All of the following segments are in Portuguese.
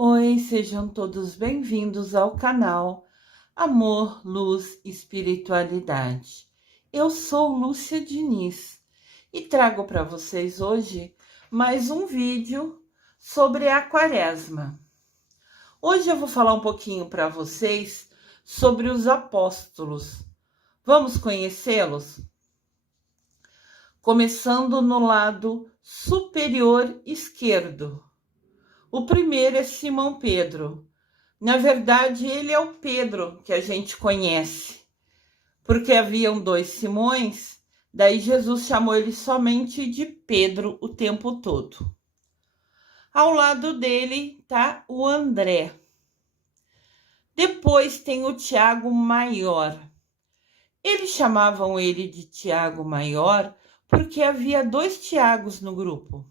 Oi, sejam todos bem-vindos ao canal Amor, Luz, Espiritualidade. Eu sou Lúcia Diniz e trago para vocês hoje mais um vídeo sobre a Quaresma. Hoje eu vou falar um pouquinho para vocês sobre os apóstolos. Vamos conhecê-los? Começando no lado superior esquerdo. O primeiro é Simão Pedro. Na verdade, ele é o Pedro que a gente conhece, porque haviam dois Simões, daí Jesus chamou ele somente de Pedro o tempo todo. Ao lado dele está o André. Depois tem o Tiago Maior. Eles chamavam ele de Tiago Maior porque havia dois Tiagos no grupo.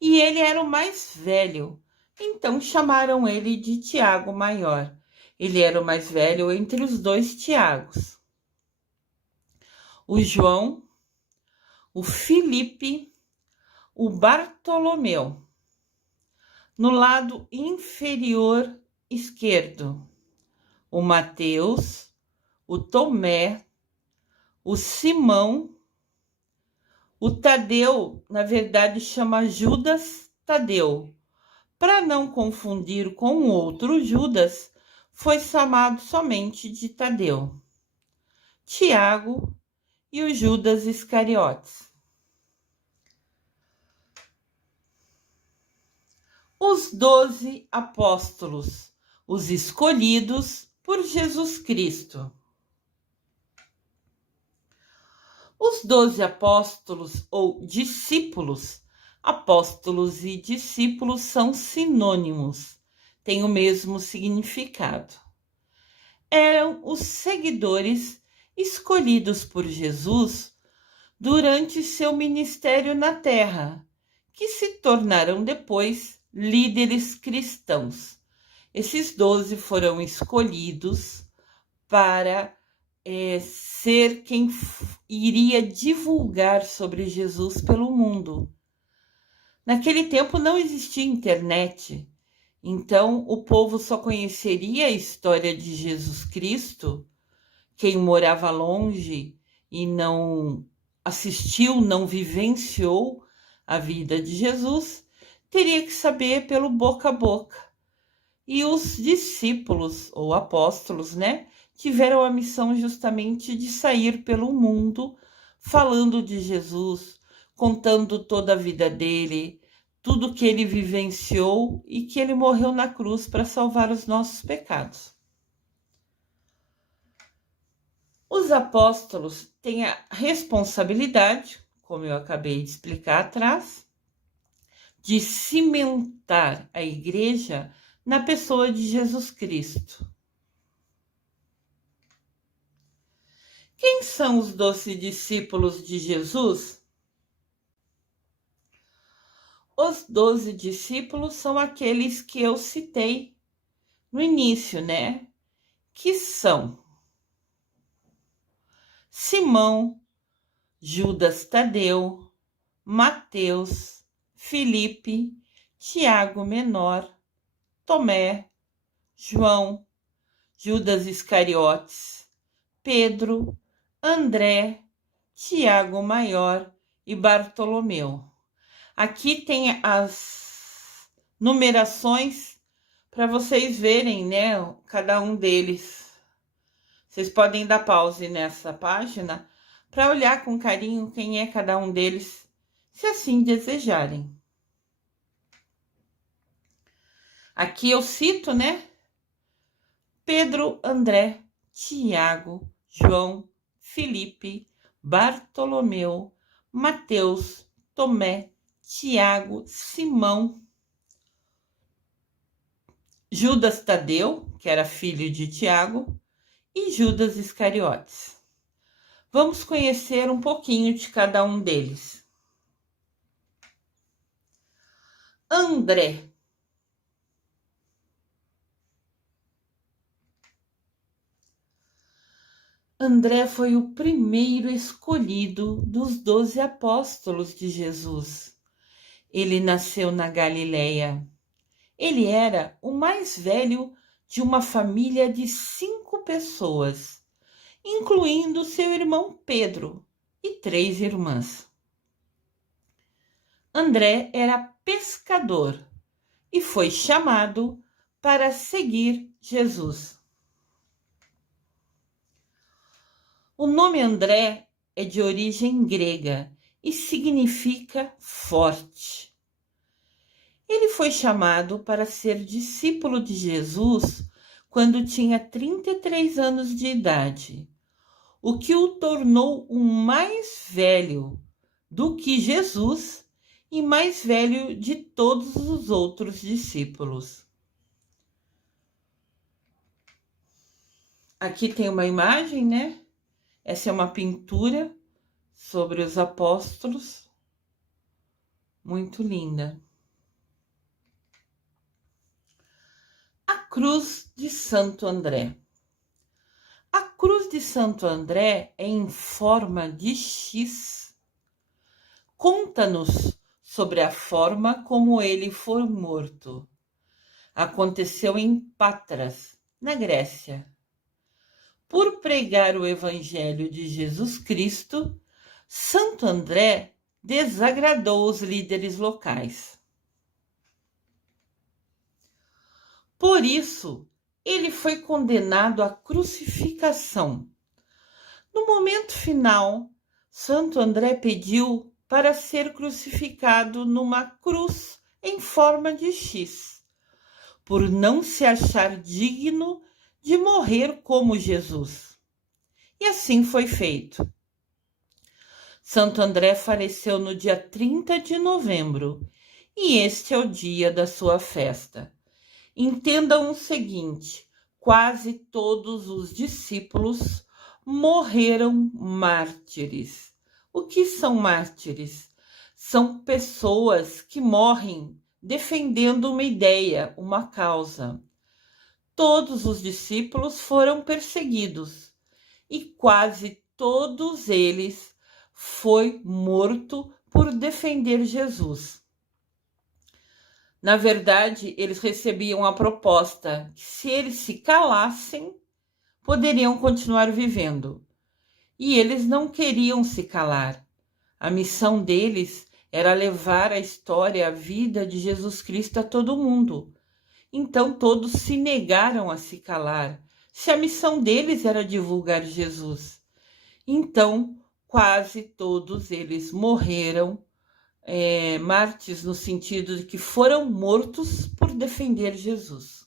E ele era o mais velho, então chamaram ele de Tiago Maior. Ele era o mais velho entre os dois Tiagos. O João, o Filipe, o Bartolomeu. No lado inferior esquerdo, o Mateus, o Tomé, o Simão, o Tadeu, na verdade chama Judas Tadeu. Para não confundir com o outro Judas, foi chamado somente de Tadeu. Tiago e o Judas Iscariotes. Os 12 apóstolos, os escolhidos por Jesus Cristo. Os 12 apóstolos ou discípulos, apóstolos e discípulos são sinônimos, têm o mesmo significado. Eram os seguidores escolhidos por Jesus durante seu ministério na terra, que se tornaram depois líderes cristãos. Esses 12 foram escolhidos para ser quem iria divulgar sobre Jesus pelo mundo. Naquele tempo não existia internet, então o povo só conheceria a história de Jesus Cristo. Quem morava longe e não assistiu, não vivenciou a vida de Jesus, teria que saber pelo boca a boca. E os discípulos ou apóstolos, tiveram a missão justamente de sair pelo mundo falando de Jesus, contando toda a vida dele, tudo que ele vivenciou e que ele morreu na cruz para salvar os nossos pecados. Os apóstolos têm a responsabilidade, como eu acabei de explicar atrás, de cimentar a igreja na pessoa de Jesus Cristo. Quem são os 12 discípulos de Jesus? Os 12 discípulos são aqueles que eu citei no início, que são Simão, Judas Tadeu, Mateus, Filipe, Tiago Menor, Tomé, João, Judas Iscariotes, Pedro, André, Tiago Maior e Bartolomeu. Aqui tem as numerações para vocês verem, cada um deles. Vocês podem dar pause nessa página para olhar com carinho quem é cada um deles, se assim desejarem. Aqui eu cito, Pedro, André, Tiago, João, Filipe, Bartolomeu, Mateus, Tomé, Tiago, Simão, Judas Tadeu, que era filho de Tiago, e Judas Iscariotes. Vamos conhecer um pouquinho de cada um deles. André. André foi o primeiro escolhido dos 12 apóstolos de Jesus. Ele nasceu na Galileia. Ele era o mais velho de uma família de 5 pessoas, incluindo seu irmão Pedro e 3 irmãs. André era pescador e foi chamado para seguir Jesus. O nome André é de origem grega e significa forte. Ele foi chamado para ser discípulo de Jesus quando tinha 33 anos de idade, o que o tornou um mais velho do que Jesus e mais velho de todos os outros discípulos. Aqui tem uma imagem, né? Essa é uma pintura sobre os apóstolos, muito linda. A cruz de Santo André. A cruz de Santo André é em forma de X. Conta-nos sobre a forma como ele foi morto. Aconteceu em Patras, na Grécia. Por pregar o Evangelho de Jesus Cristo, Santo André desagradou os líderes locais. Por isso, ele foi condenado à crucificação. No momento final, Santo André pediu para ser crucificado numa cruz em forma de X, por não se achar digno de morrer como Jesus. E assim foi feito. Santo André faleceu no dia 30 de novembro, e este é o dia da sua festa. Entendam o seguinte: quase todos os discípulos morreram mártires. O que são mártires? São pessoas que morrem defendendo uma ideia, uma causa. Todos os discípulos foram perseguidos e quase todos eles foi morto por defender Jesus. Na verdade, eles recebiam a proposta que, se eles se calassem, poderiam continuar vivendo. E eles não queriam se calar. A missão deles era levar a história, a vida de Jesus Cristo a todo mundo. Então todos se negaram a se calar, se a missão deles era divulgar Jesus. Então, quase todos eles morreram, mártires no sentido de que foram mortos por defender Jesus.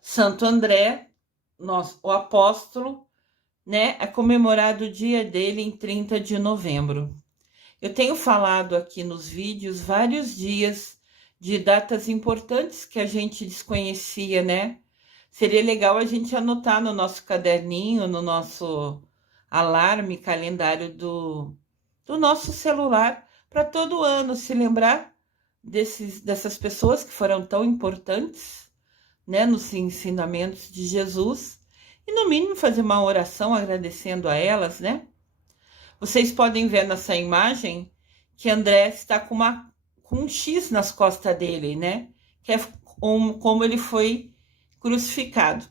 Santo André, o apóstolo, né, é comemorado o dia dele em 30 de novembro. Eu tenho falado aqui nos vídeos vários dias de datas importantes que a gente desconhecia, né? Seria legal a gente anotar no nosso caderninho, no nosso alarme, calendário do nosso celular, para todo ano se lembrar dessas pessoas que foram tão importantes, né, nos ensinamentos de Jesus, e no mínimo fazer uma oração agradecendo a elas, né? Vocês podem ver nessa imagem que André está com um X nas costas dele, né? Que é como ele foi crucificado.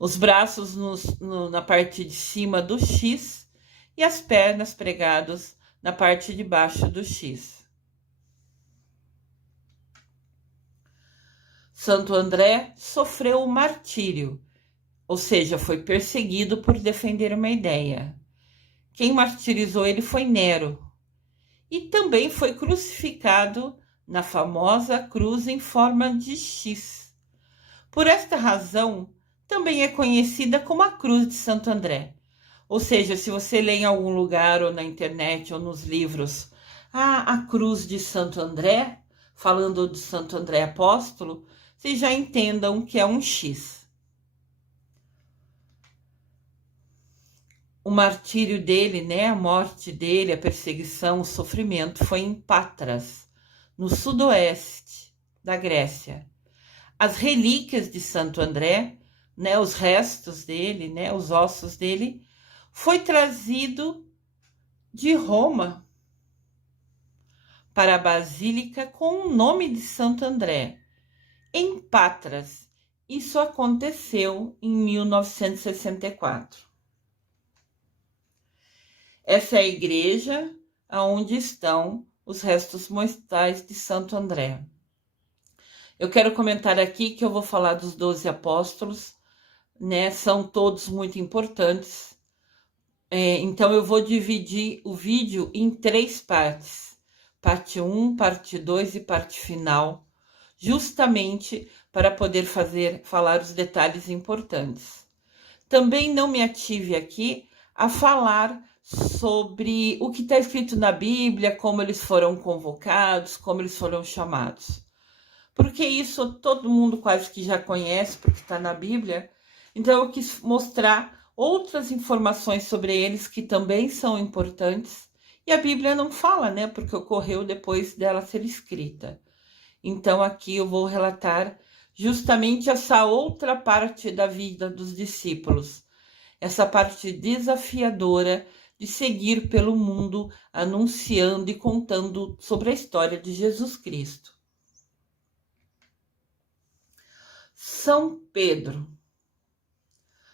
Os braços na parte de cima do X e as pernas pregadas na parte de baixo do X. Santo André sofreu o martírio, ou seja, foi perseguido por defender uma ideia. Quem martirizou ele foi Nero, e também foi crucificado na famosa cruz em forma de X. Por esta razão, também é conhecida como a Cruz de Santo André. Ou seja, se você lê em algum lugar, ou na internet, ou nos livros, a Cruz de Santo André, falando de Santo André Apóstolo, vocês já entendam que é um X. O martírio dele, né, a morte dele, a perseguição, o sofrimento foi em Patras, no sudoeste da Grécia. As relíquias de Santo André, né, os restos dele, né, os ossos dele, foi trazido de Roma para a Basílica com o nome de Santo André, em Patras. Isso aconteceu em 1964. Essa é a igreja onde estão os restos mortais de Santo André. Eu quero comentar aqui que eu vou falar dos 12 apóstolos, né? São todos muito importantes. Então eu vou dividir o vídeo em 3 partes. Parte 1, parte 2 e parte final, justamente para poder falar os detalhes importantes. Também não me ative aqui a falar sobre o que está escrito na Bíblia, como eles foram convocados, como eles foram chamados. Porque isso todo mundo quase que já conhece, porque está na Bíblia. Então eu quis mostrar outras informações sobre eles que também são importantes. E a Bíblia não fala, né? Porque ocorreu depois dela ser escrita. Então aqui eu vou relatar justamente essa outra parte da vida dos discípulos. Essa parte desafiadora de seguir pelo mundo anunciando e contando sobre a história de Jesus Cristo. São Pedro.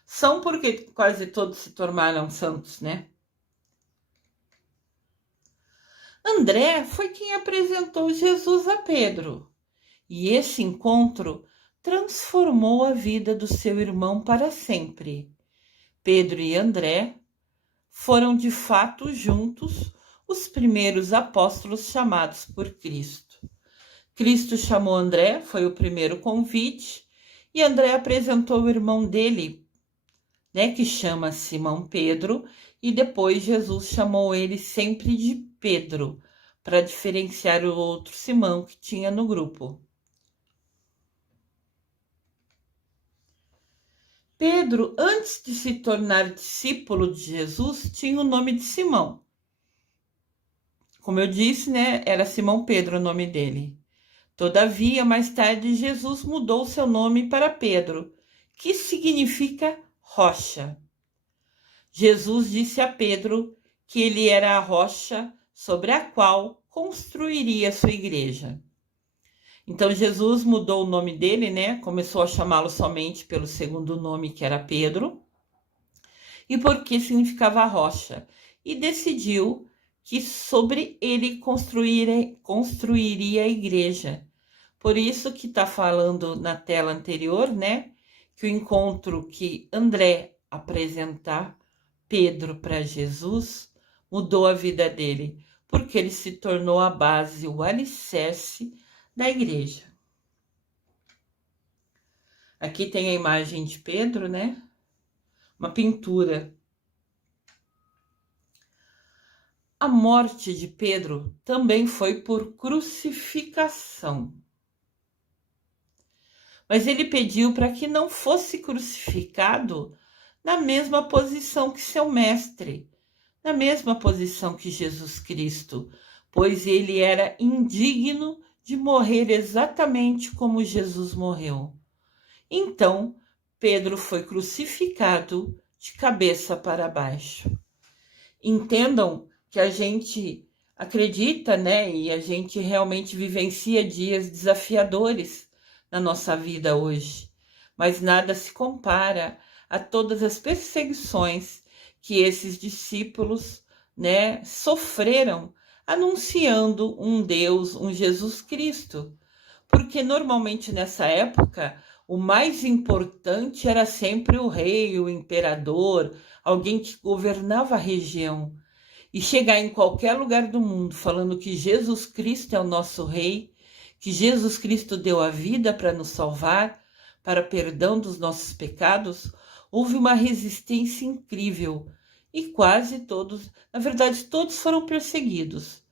São porque quase todos se tornaram santos, né? André foi quem apresentou Jesus a Pedro. E esse encontro transformou a vida do seu irmão para sempre. Pedro e André foram de fato juntos os primeiros apóstolos chamados por Cristo. Cristo chamou André, foi o primeiro convite, e André apresentou o irmão dele, né, que chama Simão Pedro, e depois Jesus chamou ele sempre de Pedro, para diferenciar o outro Simão que tinha no grupo. Pedro, antes de se tornar discípulo de Jesus, tinha o nome de Simão. Como eu disse, né, era Simão Pedro o nome dele. Todavia, mais tarde, Jesus mudou seu nome para Pedro, que significa rocha. Jesus disse a Pedro que ele era a rocha sobre a qual construiria sua igreja. Então Jesus mudou o nome dele, né? Começou a chamá-lo somente pelo segundo nome, que era Pedro, e porque significava rocha, e decidiu que sobre ele construiria a igreja. Por isso que está falando na tela anterior, né? Que o encontro que André apresentar Pedro para Jesus mudou a vida dele, porque ele se tornou a base, o alicerce da igreja. Aqui tem a imagem de Pedro, né? Uma pintura. A morte de Pedro também foi por crucificação. Mas ele pediu para que não fosse crucificado na mesma posição que seu mestre, na mesma posição que Jesus Cristo, pois ele era indigno de morrer exatamente como Jesus morreu. Então, Pedro foi crucificado de cabeça para baixo. Entendam que a gente acredita, né? E a gente realmente vivencia dias desafiadores na nossa vida hoje. Mas nada se compara a todas as perseguições que esses discípulos, né, sofreram anunciando um Deus, um Jesus Cristo. Porque normalmente nessa época o mais importante era sempre o rei, o imperador, alguém que governava a região. E chegar em qualquer lugar do mundo falando que Jesus Cristo é o nosso rei, que Jesus Cristo deu a vida para nos salvar, para perdão dos nossos pecados, houve uma resistência incrível. E quase todos, na verdade todos foram perseguidos,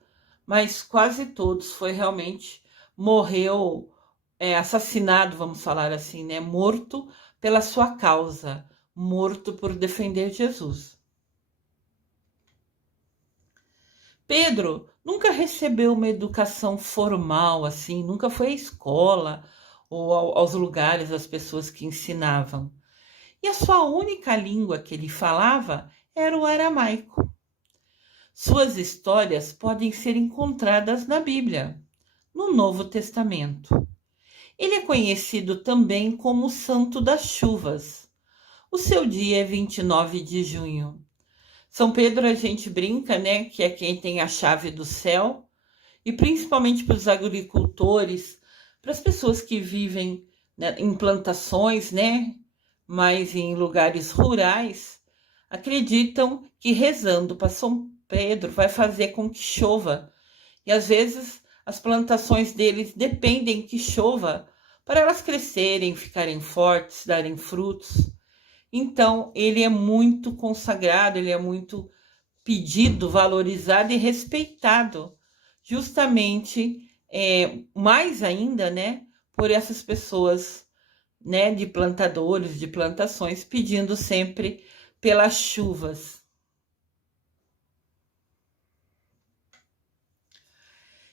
mas quase todos foi realmente, morreu, assassinado, vamos falar assim, né? Morto pela sua causa, morto por defender Jesus. Pedro nunca recebeu uma educação formal, assim, nunca foi à escola ou aos lugares, às pessoas que ensinavam. E a sua única língua que ele falava era o aramaico. Suas histórias podem ser encontradas na Bíblia, no Novo Testamento. Ele é conhecido também como o Santo das Chuvas. O seu dia é 29 de junho. São Pedro, a gente brinca, né, que é quem tem a chave do céu, e principalmente para os agricultores, para as pessoas que vivem, né, em plantações, né, mas em lugares rurais, acreditam que rezando para São Pedro vai fazer com que chova. E às vezes as plantações deles dependem que chova para elas crescerem, ficarem fortes, darem frutos. Então, ele é muito consagrado, ele é muito pedido, valorizado e respeitado, justamente, mais ainda, né, por essas pessoas, né, de plantadores, de plantações, pedindo sempre pelas chuvas.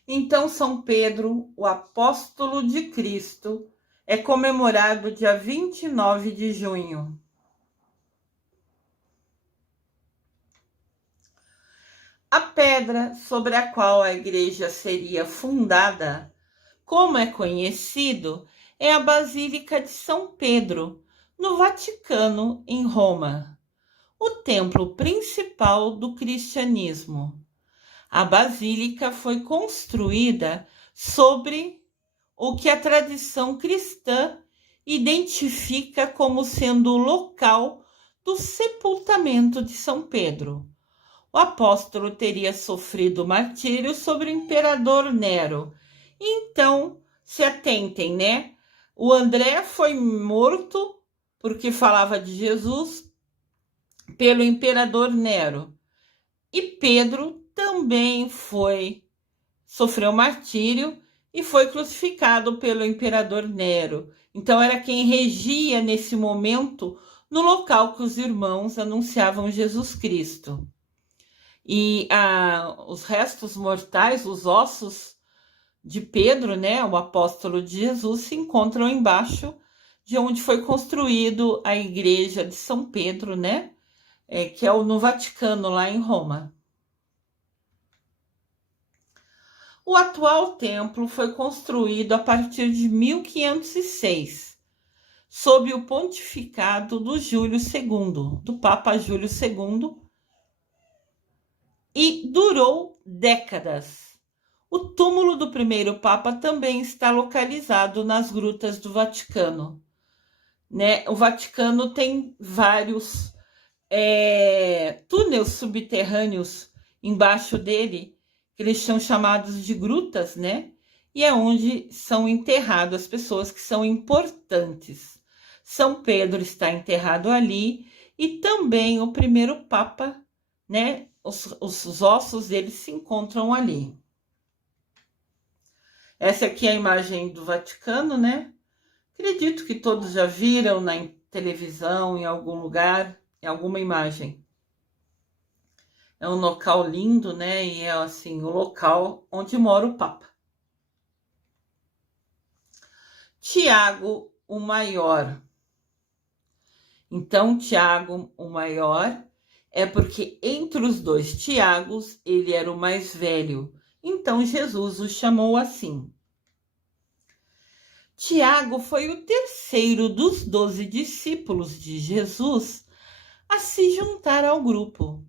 Então, São Pedro, o apóstolo de Cristo, é comemorado dia 29 de junho. A pedra sobre a qual a igreja seria fundada, como é conhecido, é a Basílica de São Pedro, no Vaticano, em Roma, o templo principal do cristianismo. A basílica foi construída sobre o que a tradição cristã identifica como sendo o local do sepultamento de São Pedro. O apóstolo teria sofrido martírio sobre o imperador Nero. Então, se atentem, né? O André foi morto porque falava de Jesus pelo imperador Nero. E Pedro também sofreu martírio e foi crucificado pelo imperador Nero. Então era quem regia nesse momento no local que os irmãos anunciavam Jesus Cristo. E os restos mortais, os ossos de Pedro, né, o apóstolo de Jesus, se encontram embaixo de onde foi construído a igreja de São Pedro, né, que é no Vaticano, lá em Roma. O atual templo foi construído a partir de 1506, sob o pontificado do Júlio II, do Papa Júlio II, e durou décadas. O túmulo do primeiro Papa também está localizado nas grutas do Vaticano, né? O Vaticano tem vários túneis subterrâneos embaixo dele, que eles são chamados de grutas, né? E é onde são enterradas as pessoas que são importantes. São Pedro está enterrado ali e também o primeiro Papa, né? Os ossos dele se encontram ali. Essa aqui é a imagem do Vaticano, né? Acredito que todos já viram na televisão, em algum lugar, em alguma imagem. É um local lindo, né? E é assim, o local onde mora o Papa. Tiago, o Maior. Então, Tiago, o Maior, é porque entre os dois Tiagos, ele era o mais velho. Então, Jesus o chamou assim. Tiago foi o terceiro dos 12 discípulos de Jesus a se juntar ao grupo.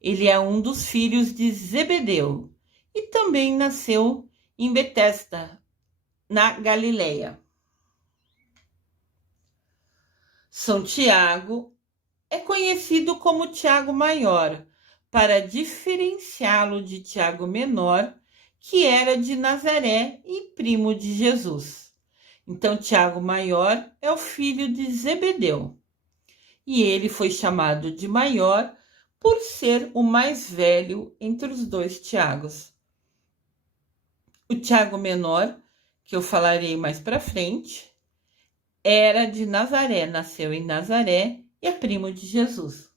Ele é um dos filhos de Zebedeu e também nasceu em Betesda, na Galileia. São Tiago é conhecido como Tiago Maior, para diferenciá-lo de Tiago Menor, que era de Nazaré e primo de Jesus. Então, Tiago Maior é o filho de Zebedeu. E ele foi chamado de maior por ser o mais velho entre os dois Tiagos. O Tiago Menor, que eu falarei mais para frente, era de Nazaré, nasceu em Nazaré e é primo de Jesus.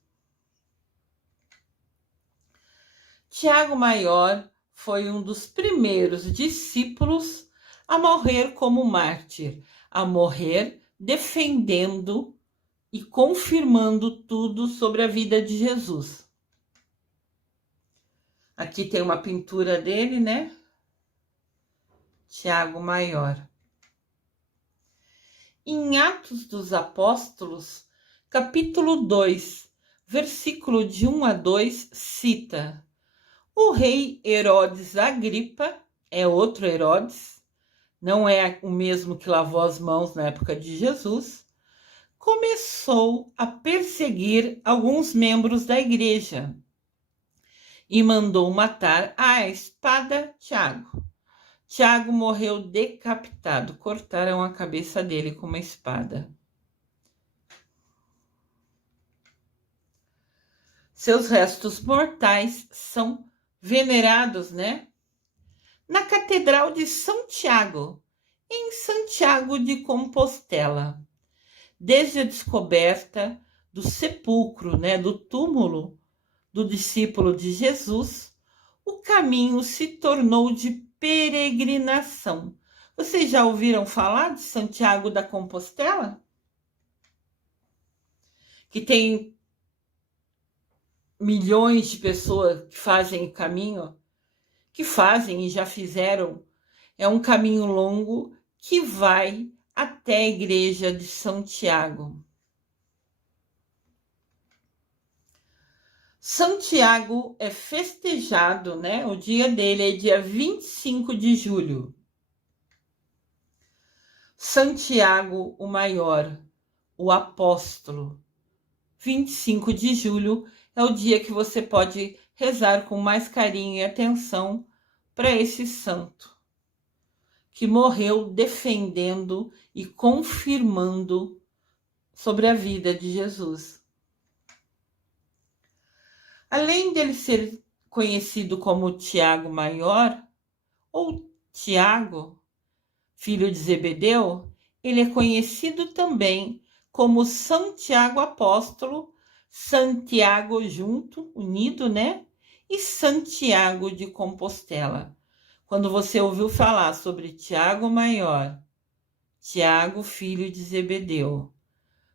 Tiago Maior foi um dos primeiros discípulos a morrer como mártir, a morrer defendendo e confirmando tudo sobre a vida de Jesus. Aqui tem uma pintura dele, né? Tiago Maior. Em Atos dos Apóstolos, capítulo 2, versículo de 1 a 2, cita: o rei Herodes Agripa, é outro Herodes, não é o mesmo que lavou as mãos na época de Jesus, começou a perseguir alguns membros da igreja e mandou matar à espada Tiago. Tiago morreu decapitado, cortaram a cabeça dele com uma espada. Seus restos mortais são venerados, né? Na Catedral de São Tiago, em Santiago de Compostela. Desde a descoberta do sepulcro, né, do túmulo do discípulo de Jesus, o caminho se tornou de peregrinação. Vocês já ouviram falar de Santiago da Compostela? Que tem milhões de pessoas que fazem o caminho, que fazem e já fizeram. É um caminho longo que vai até a igreja de Santiago. Santiago é festejado, né? O dia dele é dia 25 de julho. Santiago o Maior, o apóstolo. 25 de julho é o dia que você pode rezar com mais carinho e atenção para esse santo, que morreu defendendo e confirmando sobre a vida de Jesus. Além dele ser conhecido como Tiago Maior, ou Tiago, filho de Zebedeu, ele é conhecido também como Santiago Apóstolo, Santiago junto, unido, né? E Santiago de Compostela. Quando você ouviu falar sobre Tiago Maior, Tiago, filho de Zebedeu,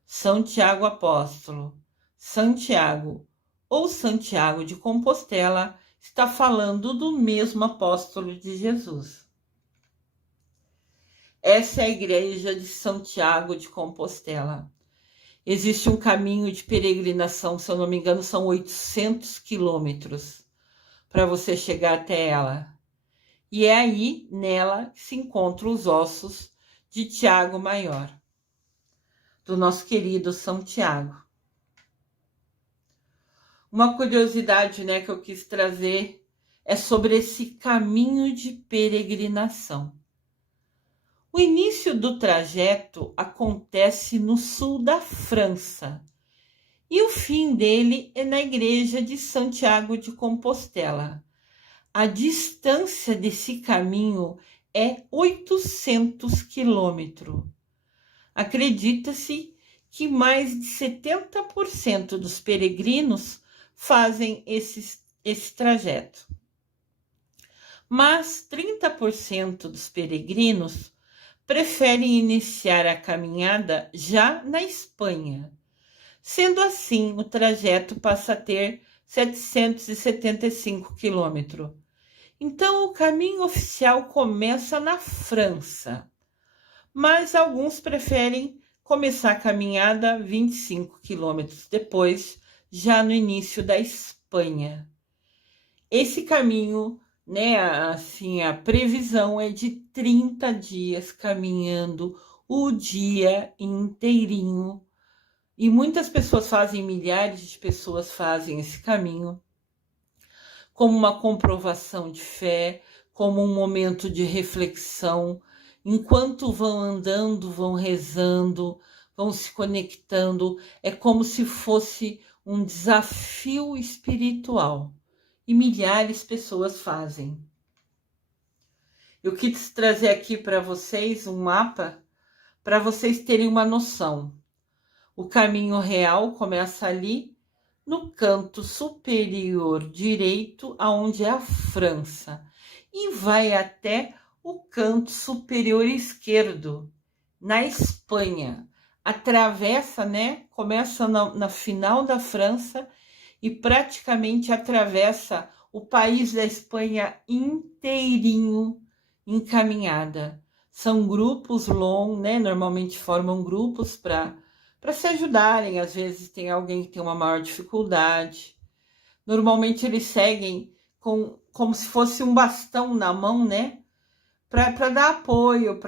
São Tiago Apóstolo, Santiago ou Santiago de Compostela, está falando do mesmo apóstolo de Jesus. Essa é a igreja de Santiago de Compostela. Existe um caminho de peregrinação, se eu não me engano, são 800 quilômetros para você chegar até ela. E é aí, nela, que se encontram os ossos de Tiago Maior, do nosso querido São Tiago. Uma curiosidade, né, que eu quis trazer é sobre esse caminho de peregrinação. O início do trajeto acontece no sul da França e o fim dele é na igreja de Santiago de Compostela. A distância desse caminho é 800 quilômetros. Acredita-se que mais de 70% dos peregrinos fazem esse trajeto. Mas 30% dos peregrinos preferem iniciar a caminhada já na Espanha. Sendo assim, o trajeto passa a ter 775 quilômetros. Então, o caminho oficial começa na França, mas alguns preferem começar a caminhada 25 quilômetros depois, já no início da Espanha. Esse caminho, né, assim, a previsão é de 30 dias caminhando o dia inteirinho. E muitas pessoas fazem, milhares de pessoas fazem esse caminho como uma comprovação de fé, como um momento de reflexão. Enquanto vão andando, vão rezando, vão se conectando, é como se fosse um desafio espiritual. E milhares de pessoas fazem. Eu quis trazer aqui para vocês um mapa para vocês terem uma noção. O caminho real começa ali no canto superior direito, aonde é a França, e vai até o canto superior esquerdo, na Espanha. Atravessa, né? Começa na final da França e praticamente atravessa o país da Espanha inteirinho em caminhada. São grupos né? Normalmente formam grupos para se ajudarem. Às vezes tem alguém que tem uma maior dificuldade. Normalmente eles seguem como se fosse um bastão na mão, né? Para dar apoio,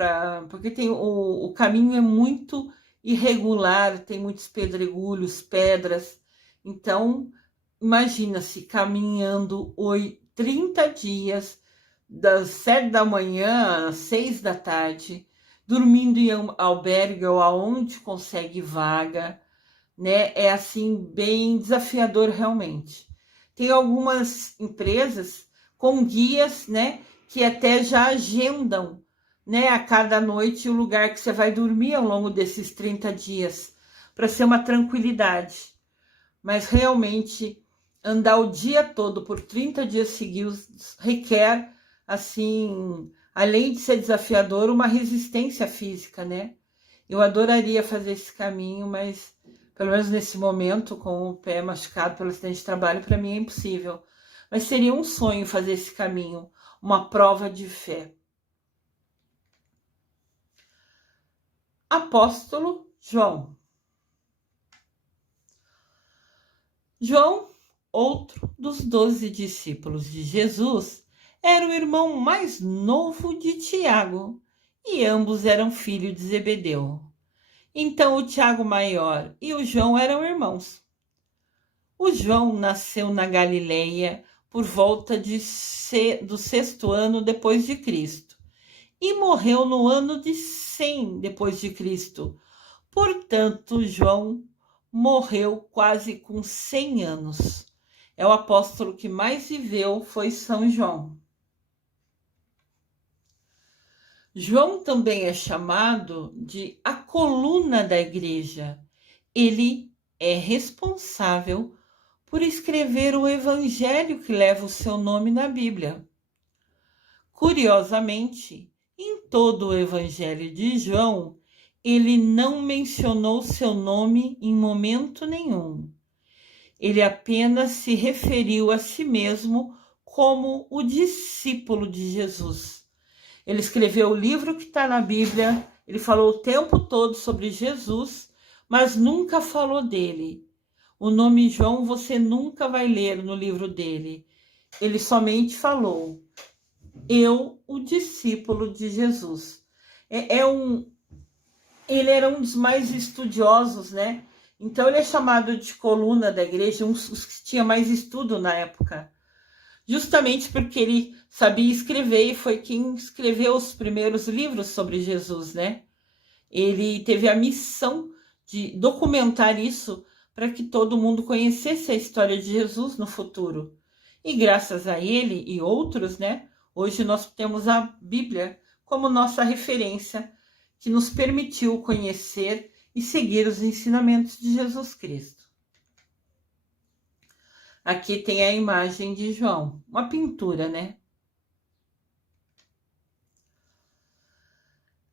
porque o caminho é muito irregular, tem muitos pedregulhos, pedras. Então, imagina-se caminhando 30 dias, das 7 da manhã às 6 da tarde, dormindo em albergue ou aonde consegue vaga, né? É assim, bem desafiador realmente. Tem algumas empresas com guias, né? Que até já agendam, né? A cada noite o lugar que você vai dormir ao longo desses 30 dias, para ser uma tranquilidade. Mas realmente andar o dia todo por 30 dias seguidos requer, assim, além de ser desafiador, uma resistência física, né? Eu adoraria fazer esse caminho, mas pelo menos nesse momento, com o pé machucado pelo acidente de trabalho, para mim é impossível. Mas seria um sonho fazer esse caminho, uma prova de fé. Apóstolo João. João, outro dos 12 discípulos de Jesus, era o irmão mais novo de Tiago, e ambos eram filhos de Zebedeu. Então o Tiago maior e o João eram irmãos. O João nasceu na Galileia por volta do 6º ano depois de Cristo e morreu no ano de 100 depois de Cristo. Portanto, João morreu quase com 100 anos. É o apóstolo que mais viveu, foi São João. João também é chamado de a coluna da igreja. Ele é responsável por escrever o evangelho que leva o seu nome na Bíblia. Curiosamente, em todo o evangelho de João, ele não mencionou seu nome em momento nenhum. Ele apenas se referiu a si mesmo como o discípulo de Jesus. Ele escreveu o livro que está na Bíblia, ele falou o tempo todo sobre Jesus, mas nunca falou dele. O nome João você nunca vai ler no livro dele. Ele somente falou: eu, o discípulo de Jesus. Ele era um dos mais estudiosos, né? Então ele é chamado de coluna da igreja, os que tinha mais estudo na época. Justamente porque ele sabia escrever e foi quem escreveu os primeiros livros sobre Jesus, né? Ele teve a missão de documentar isso para que todo mundo conhecesse a história de Jesus no futuro. E graças a ele e outros, né? Hoje nós temos a Bíblia como nossa referência, que nos permitiu conhecer e seguir os ensinamentos de Jesus Cristo. Aqui tem a imagem de João, uma pintura, né?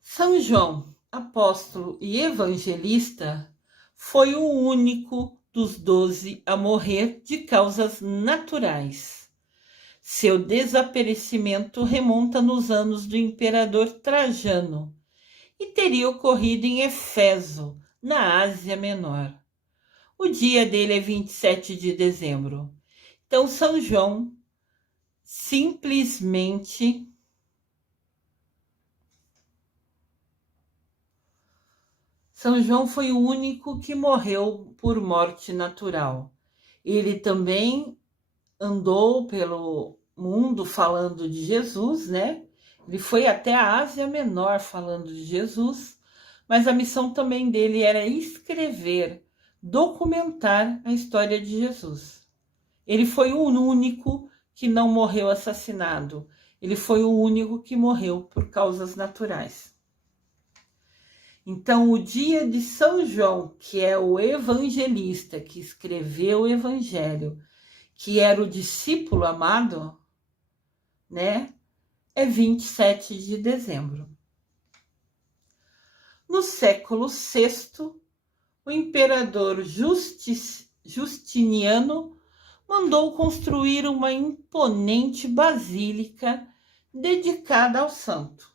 São João, apóstolo e evangelista, foi o único dos 12 a morrer de causas naturais. Seu desaparecimento remonta nos anos do imperador Trajano e teria ocorrido em Éfeso, na Ásia Menor. O dia dele é 27 de dezembro. Então, São João simplesmente São João foi o único que morreu por morte natural. Ele também andou pelo mundo falando de Jesus, né? Ele foi até a Ásia Menor falando de Jesus, mas a missão também dele era escrever, documentar a história de Jesus. Ele foi o único que não morreu assassinado. Ele foi o único que morreu por causas naturais. Então, o dia de São João, que é o evangelista que escreveu o evangelho, que era o discípulo amado, né? É 27 de dezembro. No século VI, o imperador Justiniano mandou construir uma imponente basílica dedicada ao santo.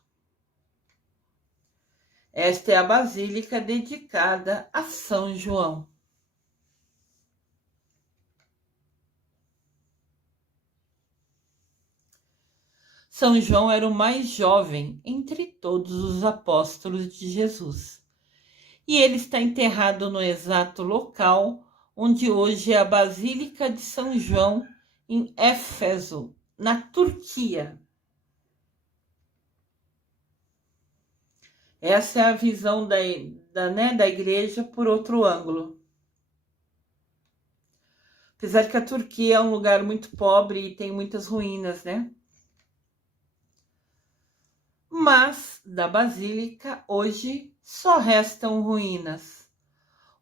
Esta é a basílica dedicada a São João. São João era o mais jovem entre todos os apóstolos de Jesus. E ele está enterrado no exato local onde hoje é a Basílica de São João, em Éfeso, na Turquia. Essa é a visão da igreja por outro ângulo. Apesar que a Turquia é um lugar muito pobre e tem muitas ruínas, né? Mas da Basílica hoje só restam ruínas.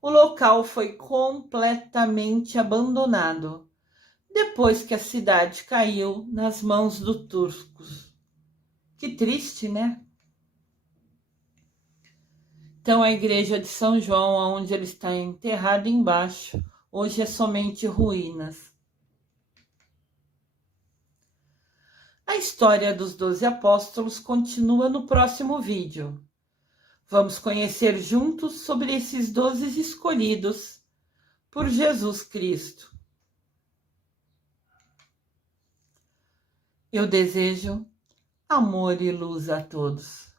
O local foi completamente abandonado depois que a cidade caiu nas mãos dos turcos. Que triste, né? Então a igreja de São João, onde ele está enterrado embaixo, hoje é somente ruínas. A história dos 12 apóstolos continua no próximo vídeo. Vamos conhecer juntos sobre esses 12 escolhidos por Jesus Cristo. Eu desejo amor e luz a todos.